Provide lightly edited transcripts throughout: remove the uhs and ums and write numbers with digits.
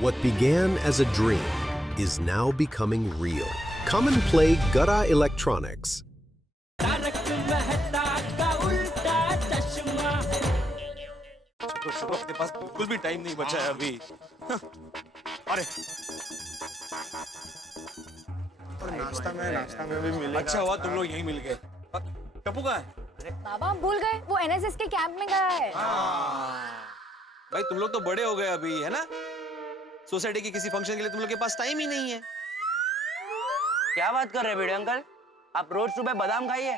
What began as a dream is now becoming real. Come and play Gada Electronics. शुभ अपने पास बिल्कुल भी time नहीं बचा है अभी। अरे नाश्ता में भी मिलेगा। अच्छा हुआ तुम लोग यहीं मिल गए। टप्पू कहाँ है? बाबा हम भूल गए, वो एनएसएस के कैंप में गया है। भाई तुम लोग तो बड़े हो गए अभी, है ना? सोसाइटी के किसी फंक्शन के लिए तुम लोग के पास टाइम ही नहीं है। क्या बात कर रहे हैं भिड़े अंकल? आप रोज सुबह बादाम खाइए।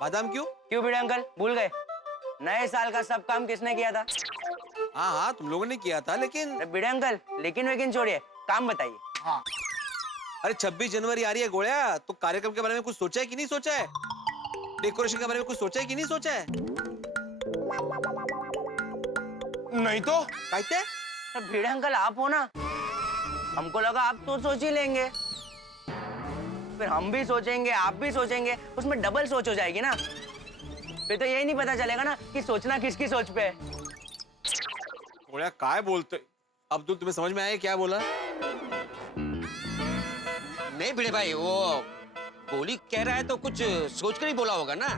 बादाम क्यों? क्यों भिड़े अंकल, भूल गए? नए साल का सब काम किसने किया था? हाँ तुम लोगों ने किया था, लेकिन भिड़े अंकल लेकिन छोड़िए, काम बताइए। अरे 26 जनवरी आ रही है गोळ्या, तो कार्यक्रम के बारे में कुछ सोचा है कि नहीं सोचा है? डेकोरेशन के बारे में कुछ सोचा है कि नहीं सोचा है? नहीं तो कहते? भिड़े अंकल आप हो ना, हमको लगा आप तो सोच ही लेंगे, फिर हम भी सोचेंगे, आप भी सोचेंगे, उसमें डबल सोच हो जाएगी ना। फिर तो यही नहीं पता चलेगा ना कि सोचना किसकी सोच पे है। गोळ्या काय बोलते? अब्दुल तुम्हें समझ में आया क्या बोला? नहीं भिड़े भाई, वो गोली कह रहा है तो कुछ सोच कर ही बोला होगा ना।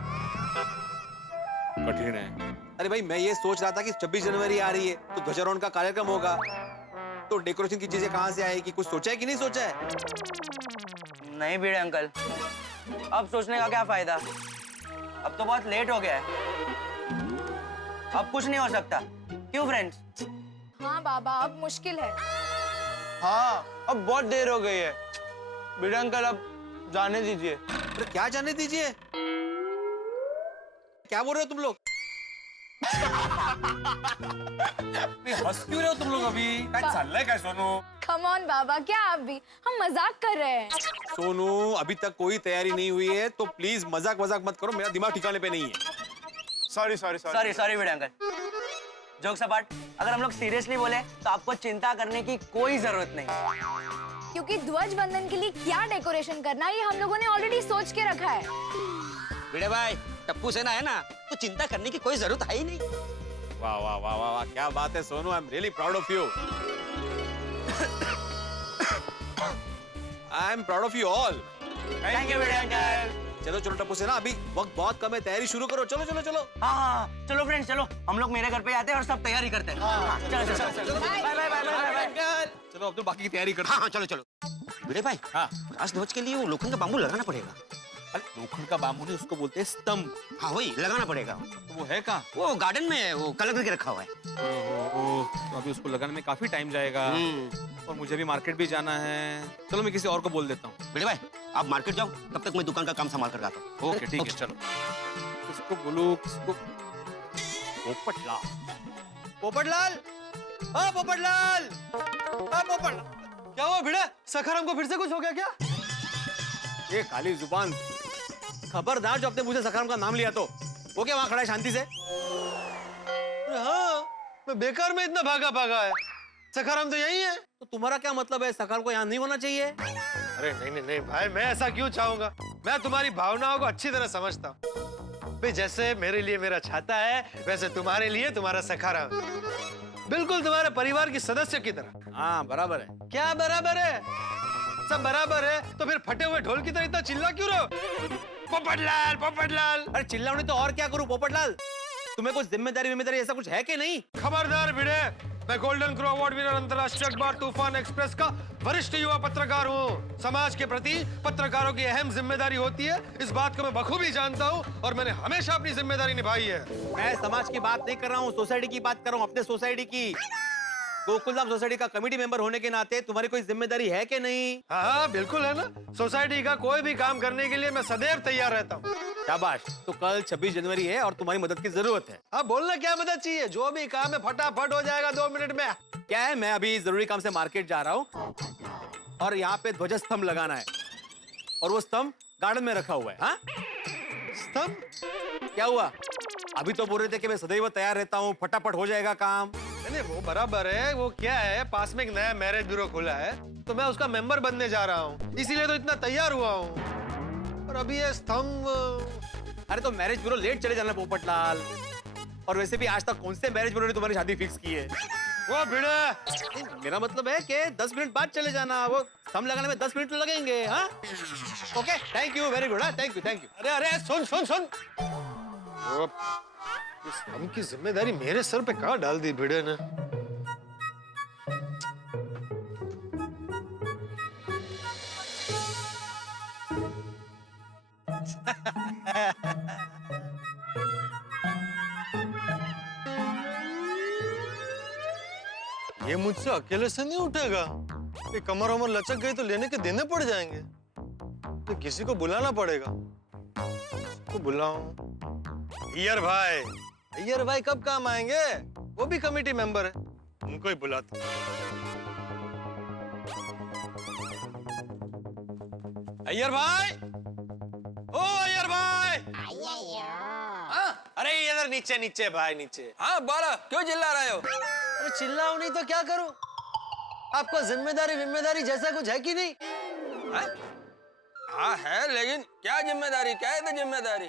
कठिन है। अरे भाई मैं ये सोच रहा था कि 26 जनवरी आ रही है तो ध्वजारोहण का कार्यक्रम होगा, तो डेकोरेशन की चीजें कहाँ से आएगी? कुछ सोचा है कि नहीं सोचा है? नहीं भिड़े अंकल, अब सोचने का क्या फायदा, अब तो बहुत लेट हो गया है, अब कुछ नहीं हो सकता। क्यों फ्रेंड्स? हाँ बाबा अब मुश्किल है। हाँ अब बहुत देर हो गई है। भिड़े अंकल अब जाने दीजिए। अरे क्या जाने दीजिए? क्या बोल रहे हो तुम लोग? हंस क्यों रहे हो तुम लोग अभी? काय चाललंय काय सोनू? कम ऑन बाबा, क्या आप भी? हम मजाक कर रहे हैं। सोनू अभी तक कोई तैयारी नहीं हुई है, तो प्लीज मजाक मत करो, मेरा दिमाग ठिकाने पे नहीं है। सॉरी भिड़े अंकल, जोक सपाट, अगर हम लोग सीरियसली बोले तो आपको चिंता करने की कोई जरूरत नहीं, क्योंकि ध्वज बंधन के लिए क्या डेकोरेशन करना ये हम लोगों ने ऑलरेडी सोच के रखा है। भिड़े भाई टप्पू सेना है ना, तो चिंता करने की कोई जरूरत है ही नहीं। वाह वाह वाह वाह वाह, क्या बात है Sonu, I am really proud of you. I am proud of you all. Thank you Bhide uncle. चलो चलो टप्पू सेना, अभी वक्त बहुत कम है, तैयारी शुरू करो। चलो चलो चलो। हाँ चलो फ्रेंड्स, चलो हम लोग मेरे घर पे आते हैं और सब तैयारी करते हैं। चलो बाय बाय बाय बाय। चलो अब्दुल बाकी की तैयारी करते हाँ चलो चलो। भिड़े भाई, हाँ। राजध्वज के लिए वो लोखंड का बाम्बू लगाना पड़ेगा। अरे लोखंड का बाम्बू नहीं, उसको बोलते हैं स्तंभ। हाँ वही लगाना पड़ेगा। तो वो है कहाँ? वो गार्डन में है, वो कलर करके रखा हुआ है। तो अभी उसको लगाने में काफी टाइम जाएगा, और मुझे भी मार्केट भी जाना है। चलो मैं किसी और को बोल देता हूँ। भिड़े भाई आप मार्केट जाओ, तब तक मैं दुकान का काम संभाल कर आता हूँ। ओके ठीक है चलो। किसको बोलूं किसको? पोपटलाल। पोपटलाल, हाँ पोपटलाल, हाँ पोपट। क्या हुआ भिड़े? सखाराम को फिर से कुछ हो गया क्या? ये काली जुबान, खबरदार जो अपने मुझे सखाराम का नाम लिया तो। वो क्या वहां खड़ा है शांति से? हाँ मैं बेकार में इतना भागा है। सखाराम तो यही है। तो तुम्हारा क्या मतलब है, सखाराम को यहाँ नहीं होना चाहिए? अरे नहीं भाई, मैं ऐसा क्यों चाहूंगा? मैं तुम्हारी भावनाओं को अच्छी तरह समझता हूँ भाई। जैसे मेरे लिए मेरा छाता है, वैसे तुम्हारे लिए तुम्हारा सखाराम, बिल्कुल तुम्हारे परिवार की सदस्य की तरह। हाँ बराबर है। क्या बराबर है? सब बराबर है, तो फिर फटे हुए ढोल की तरह इतना चिल्ला क्यों रहे हो? पोपटलाल पोपटलाल। अरे चिल्लाओ नहीं तो और क्या करूं पोपटलाल? तुम्हें कुछ जिम्मेदारी ऐसा कुछ है कि नहीं? खबरदार भिड़े, मैं गोल्डन क्रो अवार्ड विनर अंतरराष्ट्रीय अखबार तूफान एक्सप्रेस का वरिष्ठ युवा पत्रकार हूँ। समाज के प्रति पत्रकारों की अहम जिम्मेदारी होती है, इस बात को मैं बखूबी जानता हूँ, और मैंने हमेशा अपनी जिम्मेदारी निभाई है। मैं समाज की बात नहीं कर रहा हूँ, सोसाइटी की बात कर रहा हूँ, अपने सोसाइटी की। गोकुलधाम सोसाइटी का कमेटी मेंबर होने के नाते तुम्हारी कोई जिम्मेदारी है कि नहीं? हाँ बिल्कुल है ना। सोसाइटी का कोई भी काम करने के लिए मैं सदैव तैयार रहता हूँ। शाबाश। तो कल 26 जनवरी है और तुम्हारी मदद की जरूरत है। हाँ बोलना, क्या मदद चाहिए? जो भी काम है फटाफट हो जाएगा 2 मिनट में। क्या है, मैं अभी जरूरी काम से मार्केट जा रहा हूँ, और यहाँ पे ध्वज स्तंभ लगाना है, और वो स्तंभ गार्डन में रखा हुआ है। हाँ स्तंभ? क्या हुआ? अभी तो बोल रहे थे कि मैं सदैव तैयार रहता हूँ, फटाफट हो जाएगा काम। नहीं वो बराबर है। वो क्या है, पास में एक नया मैरिज ब्यूरो खुला है, तो मैं उसका मेंबर बनने जा रहा हूँ, इसीलिए तो इतना तैयार हुआ हूँ। और अभी ये स्तंभ। अरे तो मैरिज ब्यूरो लेट चले जाना पोपटलाल, और वैसे भी आज तक कौन से मैरिज ब्यूरो ने तुम्हारी शादी फिक्स की है? वो भिड़े नहीं, मेरा मतलब है कि 10 मिनट बाद चले जाना, वो स्तंभ लगाने में 10 मिनट तो लगेंगे। हाँ okay, thank you, very good. हाँ थैंक यू। अरे अरे सुन सुन सुन, वो इस स्तंभ की जिम्मेदारी मेरे सर पे कहाँ डाल दी भिड़े ने। ये मुझसे अकेले से नहीं उठेगा। ये कमर वमर लचक गई तो लेने के देने पड़ जाएंगे। तो किसी को बुलाना पड़ेगा। को बुलाऊं? अय्यर भाई, अय्यर भाई कब काम आएंगे? वो भी कमेटी मेंबर है, उनको ही बुलाते। अय्यर भाई, ओ अय्यर भाई, अरे इधर नीचे नीचे भाई नीचे। हाँ बोलो, क्यों चिल्ला रहे हो? अरे चिल्लाऊं नहीं तो क्या करूं? आपको जिम्मेदारी जैसा कुछ है कि नहीं? हाँ है, लेकिन क्या जिम्मेदारी, क्या है तो जिम्मेदारी?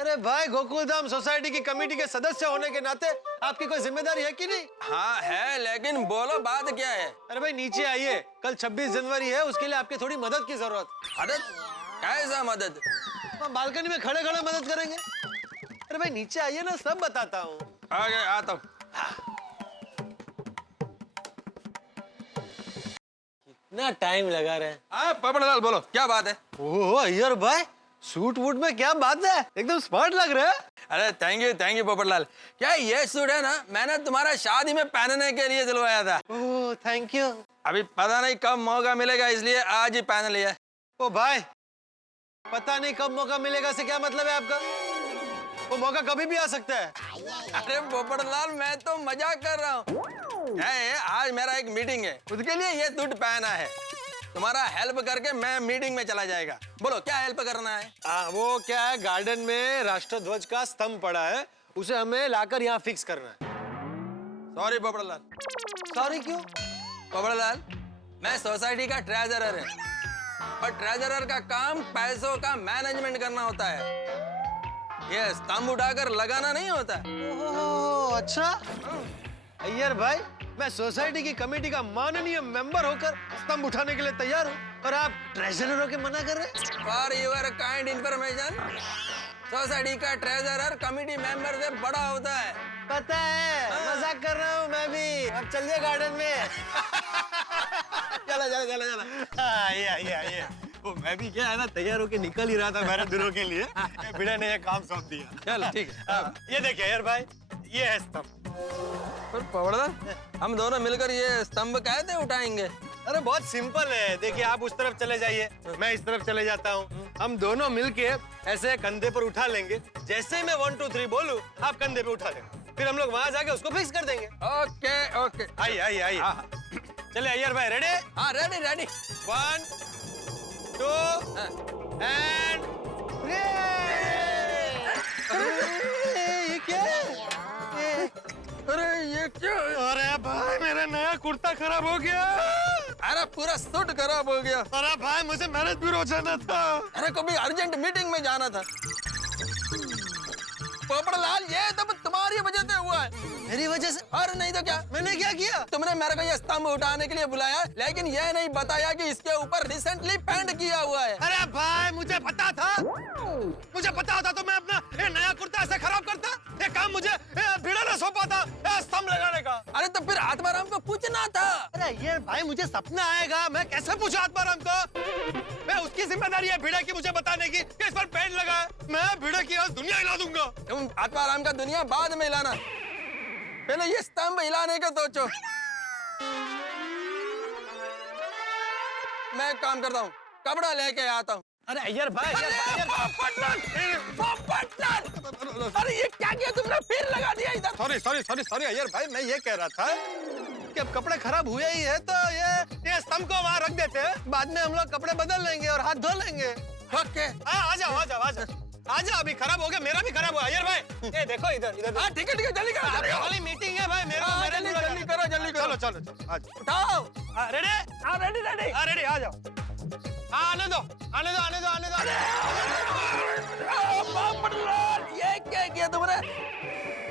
अरे भाई, गोकुलधाम सोसाइटी की कमेटी के सदस्य होने के नाते आपकी कोई जिम्मेदारी है कि नहीं? हाँ है, लेकिन बोलो बात क्या है? अरे भाई नीचे आइए, कल 26 जनवरी है, उसके लिए आपकी थोड़ी मदद की जरूरत। मदद? कैसा मदद? हम बालकनी में खड़े खड़े मदद करेंगे। अरे भाई नीचे आइए ना, सब बताता हूँ। आगे आता हूँ। कितना टाइम लगा रहे हैं। हाँ पोपटलाल बोलो, क्या बात है? ओह अय्यर भाई, सूट वूट में क्या बात है, एकदम स्मार्ट लग रहा है। अरे थैंक यू पोपटलाल। क्या ये सूट है ना, मैंने तुम्हारा शादी में पहनने के लिए दिलवाया था। Oh thank you. अभी पता नहीं कब मौका मिलेगा, इसलिए आज ही पहन लिया। ओ भाई, पता नहीं कब मौका मिलेगा से क्या मतलब है आपका? वो मौका कभी भी आ सकता है। अरे पोपटलाल, मैं तो मजाक कर रहा हूँ। आज मेरा एक मीटिंग है, उसके लिए ये सूट पहना है। तुम्हारा हेल्प करके मैं मीटिंग में चला जाएगा। बोलो क्या हेल्प करना है? वो क्या है, गार्डन में राष्ट्रध्वज का स्तंभ पड़ा है, उसे हमें लाकर यहाँ फिक्स करना है। सॉरी पोपटलाल। सॉरी क्यों? पोपटलाल, मैं सोसाइटी का ट्रेजरर है, और ट्रेजरर का काम पैसों का मैनेजमेंट करना होता है। ये स्तंभ उठाकर लगाना नहीं होता। ओह अच्छा। अय्यर भाई, मैं सोसाइटी की कमेटी का माननीय मेंबर होकर स्तंभ उठाने के लिए तैयार हूँ, और आप ट्रेजरर होकर मना कर रहे हैं। For your kind information, society का ट्रेजरर कमेटी मेंबर से बड़ा होता है। पता है, मजाक कर रहा हूँ मैं भी। अब चलिए गार्डन में। चला। आइए। वो मैं भी क्या है ना, तैयार होके निकल ही रहा था मेरे दिनों के लिए। भिड़ा ने ये काम सौंप दिया। चलो ठीक है। ये देखिए यार भाई, ये है स्तंभ। पर पोपटलाल, हम दोनों मिलकर ये स्तंभ कैसे उठाएंगे? अरे बहुत सिंपल है, देखिए आप उस तरफ चले जाइए, मैं इस तरफ चले जाता हूँ। हम दोनों मिलके ऐसे कंधे पर उठा लेंगे। जैसे ही मैं 1 2 3 बोलूं, आप कंधे पे उठा लेंगे, फिर हम लोग वहां जाके उसको फिक्स कर देंगे। ओके। आइए। चले अय्यर भाई, रेडी? हाँ रेडी। 1 2 एंड ये क्या है? अरे ये क्या? अरे भाई, मेरा नया कुर्ता खराब हो गया। अरे पूरा सूट खराब हो गया। अरे भाई, मुझे मैरिज ब्यूरो जाना था। अरे कभी अर्जेंट मीटिंग में जाना था। पोपटलाल, ये तो तुम्हारी वजह से हुआ है। मेरी वजह से? और नहीं तो क्या? मैंने क्या किया? तुमने मेरे को ये स्तंभ उठाने के लिए बुलाया, लेकिन ये नहीं बताया कि इसके ऊपर रिसेंटली पेंट किया हुआ है। अरे भाई, मुझे पता होता तो मैं अपना ये नया कुर्ता ऐसे खराब करता। ये काम मुझे भिड़ा ने सौंपा था, स्तंभ लगाने का। अरे तो फिर आत्माराम को पूछना था। अरे ये भाई, मुझे सपना आएगा, मैं कैसे पूछूं आत्माराम को? मैं उसकी जिम्मेदारी है भिड़ा की मुझे बताने की कि इस पर पेंट लगा है। मैं भिड़ा की आज दुनिया हिला दूंगा। तुम आत्माराम का दुनिया बाद में हिलाना, पहले ये स्तंभ हिलाने का सोचो। मैं एक काम करता हूँ, कपड़ा लेके आता हूँ। अरे अय्यर भाई, पोपटलाल! अरे ये क्या किया तुमने, फिर लगा दिया इधर। सॉरी अय्यर भाई, मैं ये कह रहा था कि अब कपड़े खराब हुए ही है तो ये स्तंभ को वहाँ रख देते हैं, बाद में हम लोग कपड़े बदल लेंगे और हाथ धो लेंगे। ओके। आ जाओ, अभी खराब हो गया, मेरा भी खराब हुआ। अय्यर भाई, ये देखो इधर। हाँ ठीक है, जल्दी करो। खाली मीटिंग है भाई, मेरा जल्दी करो। चलो आज उठाओ। रेडी रेडी, आ जाओ। आने दो। पोपटलाल, ये क्या किया तुमने?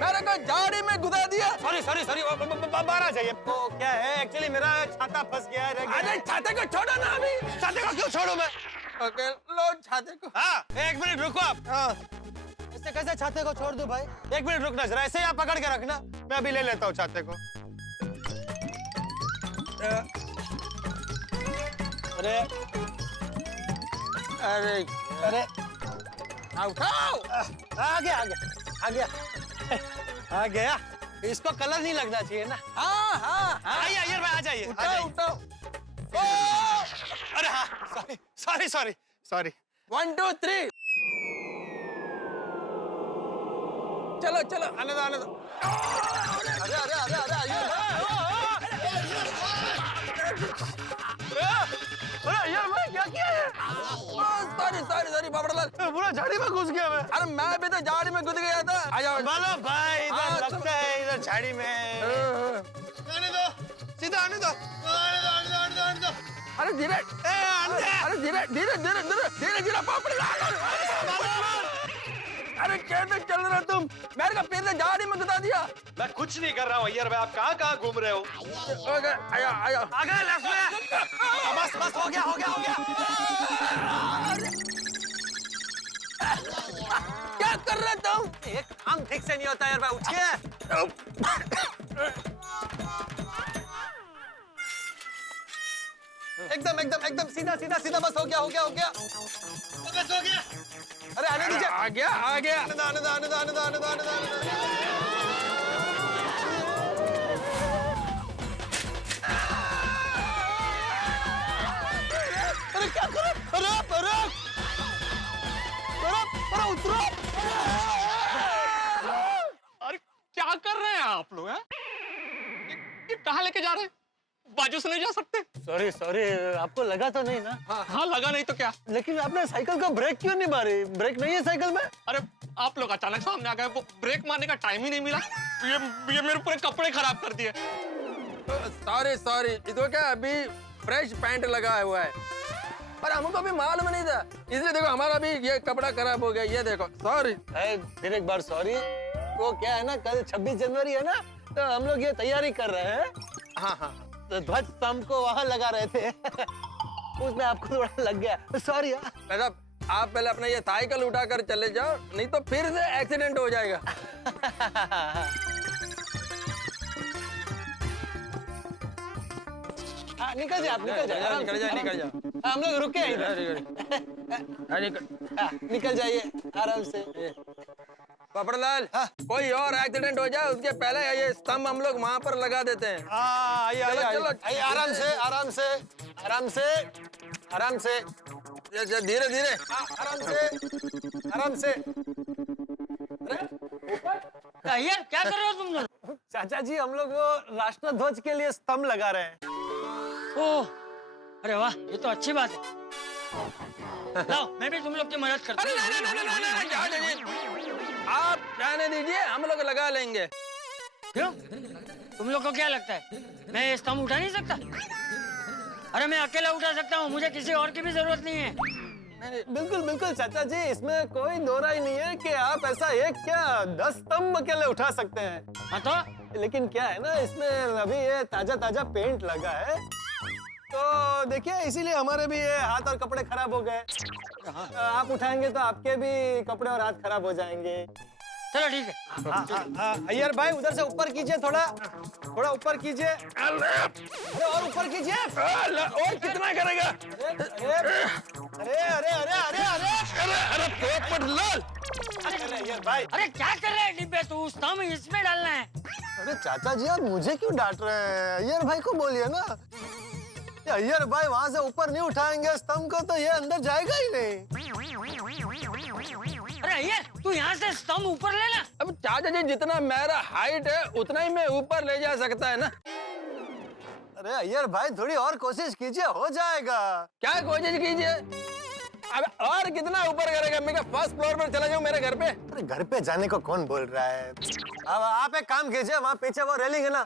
मेरे को झाड़ी में घुसा दिया। सॉरी सॉरी सॉरी, बाहर आ जाइए। तो क्या है एक्चुअली मेरा छाता फंस गया है, रह गया अरे है। छाते को छोड़ो ना अभी। छाते को क्यों छोड़ूं मैं? ओके लो छाते को। हाँ, एक मिनट रुको आप। हाँ, ऐसे कैसे छाते को छोड़ दूं भाई? एक मिनट रुकना जरा, ऐसे ही आप पकड़ के रखना, मैं अभी ले लेता हूँ छाते को। अरे अरे अरे उठाओ। आ गया आ गया आ गया आ गया। इसको कलर नहीं लगना चाहिए ना। हाँ हाँ हाँ। आइए आइए भाई, आ जाइए आ उठाओ जाइए। उठाओ। अरे हाँ, सॉरी सॉरी सॉरी सॉरी। 1 2 3 चलो चलो। आने दो आने दो। अरे अरे अरे अरे अरे यार मैं क्या किया है? सॉरी सॉरी सॉरी बाबड़लाल। पूरा झाड़ी में घुस गया मैं। अरे मैं भी तो झाड़ी में घुस गया था। आ जाओ। बोलो भाई, हाँ, इधर चलो। लगता है इधर झाड़ी में। आने दो, सीधा आने दो। आने दो आने दो आने दो आने दो। अरे धीरे। अरे धीरे धीरे धीरे धीरे धीरे धीरे बाबड़लाल। अरे कैसे चल रहे हो तुम? मेरे को फिर से झाड़ी में घुसा दिया। मैं कुछ नहीं कर रहा हूँ अय्यर भाई, आप कहाँ घूम रहे हो? ओके आया आया। आ गए लेफ्ट में। बस बस हो गया हो गया हो गया। क्या कर रहे तुम? एक काम ठीक से नहीं होता यार भाई, उठिए। एकदम एकदम एकदम सीधा सीधा सीधा, बस हो गया हो गया हो गया, बस हो गया। अरे आने दीजिए। आ गया आ गया। आने दो आने दो आने दो आने दो आने दो आने दो आने दो। अरे क्या कर रहे? अरे अरे अरे उतरो। अरे क्या कर रहे हैं आप लोग? ये कहाँ लेके जा रहे हैं? बाजू से नहीं जा सकते? सॉरी सॉरी, आपको लगा तो नहीं ना? हाँ लगा नहीं तो क्या। लेकिन आपने साइकिल को ब्रेक क्यों नहीं मारी? ब्रेक नहीं है साइकिल में? अरे आप लोग अचानक सामने आ गए, वो ब्रेक मारने का टाइम ही नहीं मिला। ये मेरे पूरे कपड़े खराब कर दिए। सॉरी सॉरी, इसको क्या अभी फ्रेश पैंट लगा हुआ है, पर हमको भी मालूम नहीं था, इसलिए देखो हमारा भी ये कपड़ा खराब हो गया। ये देखो सॉरी। फिर एक बार सॉरी। वो क्या है ना, कल 26 जनवरी है ना, तो हम लोग ये तैयारी कर रहे हैं। हाँ हाँ तो ध्वज स्तंभ को वहां लगा रहे थे। उसमें आपको थोड़ा लग गया, सॉरी। मतलब आप पहले अपना ये साइकिल उठाकर चले जाओ, नहीं तो फिर से एक्सीडेंट हो जाएगा। निकल जाए, आप निकल जाए, आराम से, निकल जाए आराम निकल से। जाओ। हम लोग रुके हैं इधर। निकल जाइए आराम से। पपड़लाल, कोई और एक्सीडेंट हो जाए उसके पहले ये स्तंभ हम लोग वहाँ पर लगा देते हैं। आइए चलो, आइए चलो। आइए। आइए आराम से आराम से आराम से आराम से धीरे धीरे। आराम से आराम से। यार क्या कर रहे हो तुम लोग? चाचा जी, हम लोग वो राष्ट्र ध्वज के लिए स्तंभ लगा रहे हैं। ओह, अरे वाह, ये तो अच्छी बात है। लाओ, मैं भी तुम लोग की मदद करता अरे नहीं, जाओ जाइए। आप रहने दीजिए, हम लोग लगा लेंगे। क्यों? तुम लोग को क्या लगता है मैं ये स्तंभ उठा नहीं सकता? अरे मैं अकेला उठा सकता हूँ, मुझे किसी और की भी जरूरत नहीं है। बिल्कुल बिल्कुल चाचा जी, इसमें कोई दो राय नहीं है कि आप ऐसा एक क्या 10 स्तंभ अकेले उठा सकते हैं। हाँ तो लेकिन क्या है ना, इसमें अभी ये ताजा ताजा पेंट लगा है, तो देखिए इसीलिए हमारे भी ये हाथ और कपड़े खराब हो गए। आप उठाएंगे तो आपके भी कपड़े और हाथ खराब हो जाएंगे। चलो ठीक है। अय्यर भाई उधर से ऊपर कीजिए, थोड़ा थोड़ा ऊपर कीजिए। अरे और ऊपर कीजिए। और कितना करेगा? अरे अरे अरे अरे अरे अरे अरे पोपटलाल, अय्यर भाई। अरे क्या कर रहे हैं डिब्बे? तू स्तंभ इसमें डालना है। अरे चाचा जी, आप मुझे क्यों डांट रहे हैं? अय्यर भाई को बोलिए ना। ये अय्यर भाई वहां से ऊपर नहीं उठाएंगे स्तंभ को तो ये अंदर जाएगा ही नहीं। अरे ये तू यहाँ से स्तंभ ऊपर ले ला। अब चाचा जी जितना मेरा हाइट है उतना ही मैं ऊपर ले जा सकता है ना। अरे अय्यर भाई, थोड़ी और कोशिश कीजिए, हो जाएगा। क्या कोशिश कीजिए? अब और कितना ऊपर करेगा? मैं फर्स्ट फ्लोर पर चला जाऊं मेरे घर पे? अरे घर पे जाने को कौन बोल रहा है? अब आप एक काम कीजिए, वहाँ पीछे वो रेलिंग है ना,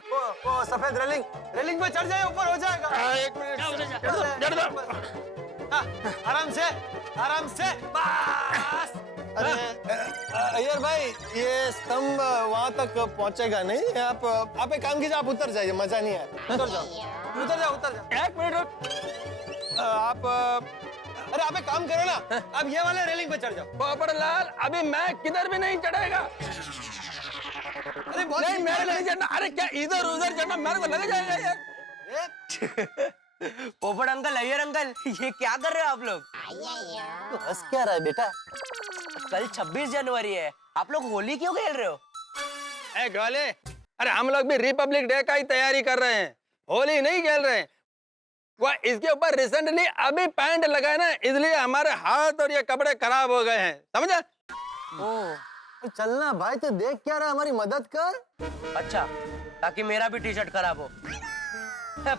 वो सफेद रेलिंग, रेलिंग पे चढ़ जाए, ऊपर हो जाएगा। एक मिनट। जा उधर जा। चढ़ दो। आराम से आराम से, बस अरे अय्यर भाई, ये स्तंभ वहां तक पहुंचेगा नहीं। आप एक काम कीजिए, आप उतर जाइए, मजा नहीं है। उतर जाओ, उतर जाओ, उतर जाओ। एक मिनट रुक। अरे आप एक काम करो ना, आप ये वाले रेलिंग पे चढ़ जाओ। पोपटलाल, अभी मैं किधर भी नहीं चढ़ेगा। अरे बहुत नहीं, मेरे को नहीं चढ़ना। अरे क्या इधर उधर चढ़ना मेरे को लग जाएगा यार। पोपट अंकल, अय्यर अंकल, ये क्या कर रहे हो आप लोग? तू हंस क्या रहा है बेटा? कल 26 जनवरी है, आप लोग होली क्यों खेल रहे हो? ए गोले, अरे हम लोग भी रिपब्लिक डे का ही तैयारी कर रहे हैं, होली नहीं खेल रहे हैं। वह इसके ऊपर रिसेंटली अभी पैंट लगा है ना, इसलिए हमारे हाथ और ये कपड़े खराब हो गए हैं, समझा? तो चलना भाई, तो देख क्या रहा, हमारी मदद कर। अच्छा, ताकि मेरा भी टी शर्ट खराब हो।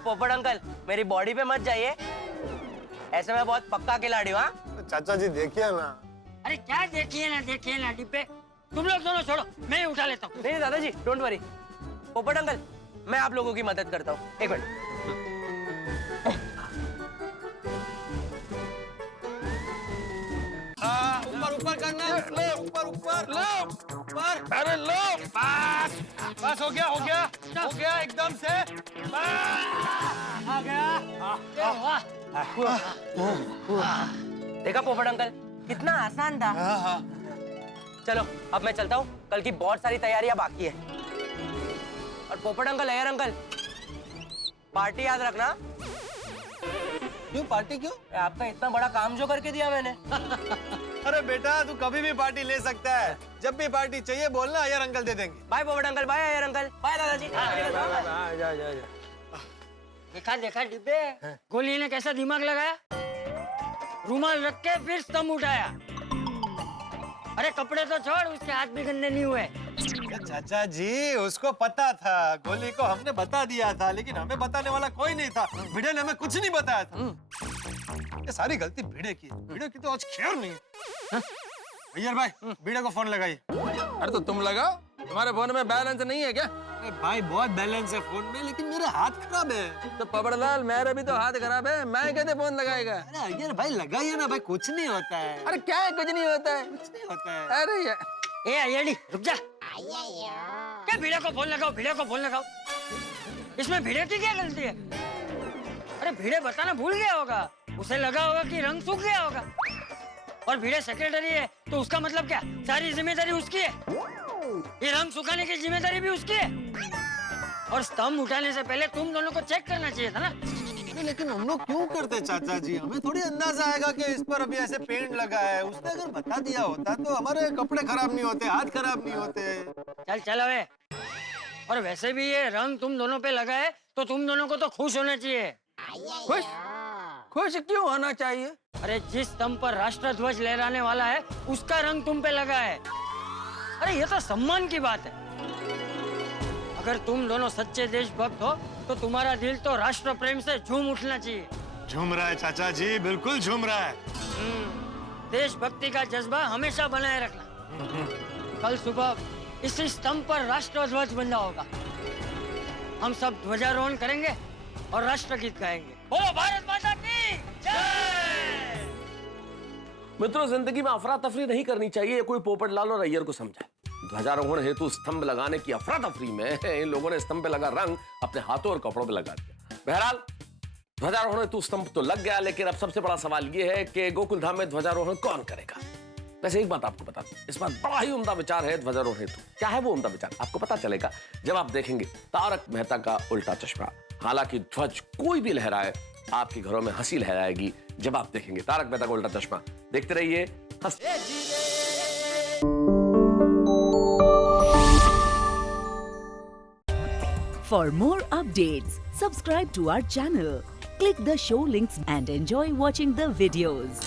पोपट अंकल, मेरी बॉडी पे मत जाइए, ऐसे मैं बहुत पक्का खिलाड़ी हूँ। तो चाचा जी देखिए ना। अरे क्या देखिए ना डिब्बे, तुम लोग दोनों छोड़ो, मैं ही उठा लेता हूँ। नहीं दादाजी, डोंट वरी। पोपट अंकल, मैं आप लोगों की मदद करता हूँ, एक मिनट। ऊपर ऊपर करना, ऊपर ऊपर ऊपर। अरे लो, बस हो गया एकदम से। आ गया। देखा पोपट अंकल, कितना आसान था। चलो अब मैं चलता हूँ, कल की बहुत सारी तैयारियां बाकी है। और पोपट अंकल, अय्यर अंकल, पार्टी याद रखना। क्यों पार्टी क्यों? आपका इतना बड़ा काम जो करके दिया मैंने। अरे बेटा, तू कभी भी पार्टी ले सकता है, जब भी पार्टी चाहिए बोलना, अय्यर अंकल दे देंगे। Bye Popat uncle, bye Iyer uncle, bye दादाजी। देखा डिब्बे, गोली ने कैसा दिमाग लगाया, रुमाल रख के फिर स्तंभ उठाया। अरे कपड़े तो छोड़, उसके हाथ भी गंदे नहीं हुए। चाचा जी, उसको पता था, गोली को हमने बता दिया था, लेकिन हमें बताने वाला कोई नहीं था। भिड़े ने हमें कुछ नहीं बताया था। ये सारी गलती भिड़े की, भिड़े की तो आज खैर नहीं है। अय्यर भाई, भिड़े को फोन लगाइए। अरे तो तुम लगाओ, तुम्हारे फोन में बैलेंस नहीं है क्या? अरे भाई, बहुत बैलेंस है फोन में, लेकिन मेरे हाथ खराब है। तो पोपटलाल, मेरे भी तो हाथ खराब है, मैं कैसे फोन लगाएगा? अरे अय्यर भाई, लगाइए ना भाई, कुछ नहीं होता है। अरे क्या है, कुछ नहीं होता है। कुछ नहीं होता है। अरे यार, ए अय्यड़ी, रुक जा। क्या भिड़े को फोन लगाओ, भिड़े को फोन लगाओ, इसमें भिड़े की क्या गलती है? अरे भिड़े बताना भूल गया होगा, उसे लगा होगा कि रंग सूख गया होगा। और भिड़े सेक्रेटरी है तो उसका मतलब क्या, सारी जिम्मेदारी उसकी है। ये रंग सुखाने की जिम्मेदारी भी उसकी है। और स्तंभ उठाने से पहले तुम दोनों को चेक करना चाहिए था ना। लेकिन हम लोग क्यों करते चाचा जी? हमें थोड़ी अंदाजा आएगा कि इस पर अभी ऐसे पेंट लगा है। उसने अगर बता दिया होता तो हमारे कपड़े खराब नहीं होते, हाथ खराब नहीं होते। चल अबे। और वैसे भी ये रंग तुम दोनों पे लगा है तो तुम दोनों को तो खुश होना चाहिए। खुश खुश क्यों होना चाहिए? अरे जिस स्तंभ पर राष्ट्र ध्वज लहराने वाला है उसका रंग तुम पे लगा है। अरे ये तो सम्मान की बात है। अगर तुम दोनों सच्चे देशभक्त हो तो तुम्हारा दिल तो राष्ट्र प्रेम से झूम उठना चाहिए। झूम रहा है चाचा जी, बिल्कुल झूम रहा है। देशभक्ति का जज्बा हमेशा बनाए रखना। कल सुबह इसी स्तंभ पर राष्ट्र ध्वज बंधा होगा। हम सब ध्वजारोहण करेंगे और राष्ट्र गीत गाएंगे। बोलो भारत माता की जय। मित्रों, जिंदगी में अफरा तफरी नहीं करनी चाहिए, ये कोई पोपटलाल और अय्यर को समझाए। ध्वजारोहण हेतु स्तंभ लगाने की अफरा तफरी में इन लोगों ने स्तंभ पे लगा रंग अपने हाथों और कपड़ों पे लगा दिया। बहरहाल ध्वजारोहण हेतु स्तंभ तो लग गया, लेकिन अब सबसे बड़ा सवाल ये है कि गोकुल धाम में ध्वजारोहण कौन करेगा। वैसे एक बात आपको बता दूं, इस बार बड़ा ही उम्दा विचार है ध्वजारोहण हेतु। क्या है वो उम्दा विचार, आपको पता चलेगा जब आप देखेंगे तारक मेहता का उल्टा चश्मा। हालांकि ध्वज कोई भी लहराए, आपके घरों में हंसी लहराएगी जब आप देखेंगे तारक मेहता का उल्टा चश्मा। देखते रहिए For more updates, subscribe to our channel, click the show links and enjoy watching the videos.